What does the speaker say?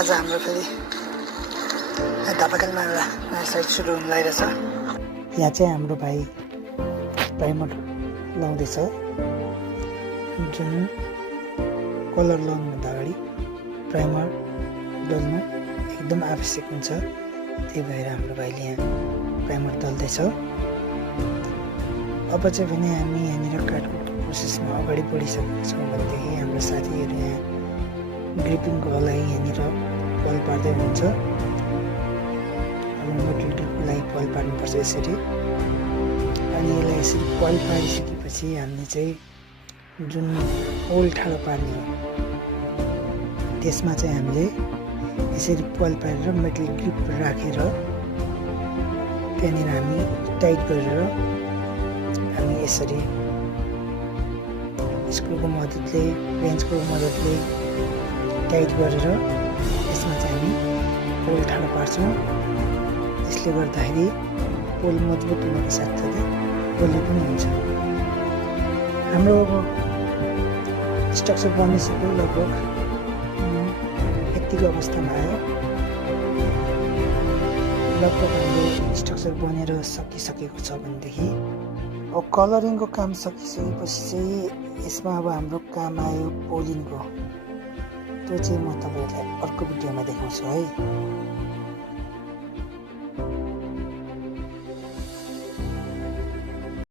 आज हाम्रो फेरि धापाकालमा एउटा नयाँ साइट सुरु हुन लागिरहेछ। यहाँ चाहिँ हाम्रो भाइ प्राइमर लाउँदैछ, जुन कलर लगाउनुभन्दा अगाडि प्राइमर दल्नु एकदम आवश्यक हुन्छ। त्यही भएर हाम्रो भाइले यहाँ प्राइमर दल्दैछ। अब चाहिँ भने हामी यहाँनिर काटको प्रोसेसमा अगाडि बढिसकेका छौँ भनेदेखि हाम्रो साथीहरू यहाँ ग्रिपिङको लागि यहाँनिर पल पार्दै हुनुहुन्छ। मेटल ग्रिपको लागि पल पार्नुपर्छ यसरी। अनि यसलाई यसरी पल पारिसकेपछि हामीले चाहिँ जुन पोल ठाडो पार्ने हो त्यसमा चाहिँ हामीले यसरी पल पारेर मेटल ग्रिप राखेर त्यहाँनिर हामी टाइट गरेर हामी यसरी स्क्रुको मद्दतले रेन्चको मद्दतले टाइट गरेर यसमा चाहिँ हामी पोल ठाडो पार्छौँ। यसले गर्दाखेरि पोल मजबुत हुनुको साथसाथै बलियो पनि हुन्छ। हाम्रो स्ट्रक्चर बनिसक्यो, लगभग यतिको अवस्थामा आयो। लगभग हाम्रो स्ट्रक्चर बनेर सकिसकेको छ भनेदेखि अब कलरिङको काम सकिसकेपछि चाहिँ यसमा अब हाम्रो काम आयो पोलिङको। त्यो चाहिँ म तपाईँहरूलाई अर्को भिडियोमा देखाउँछु है।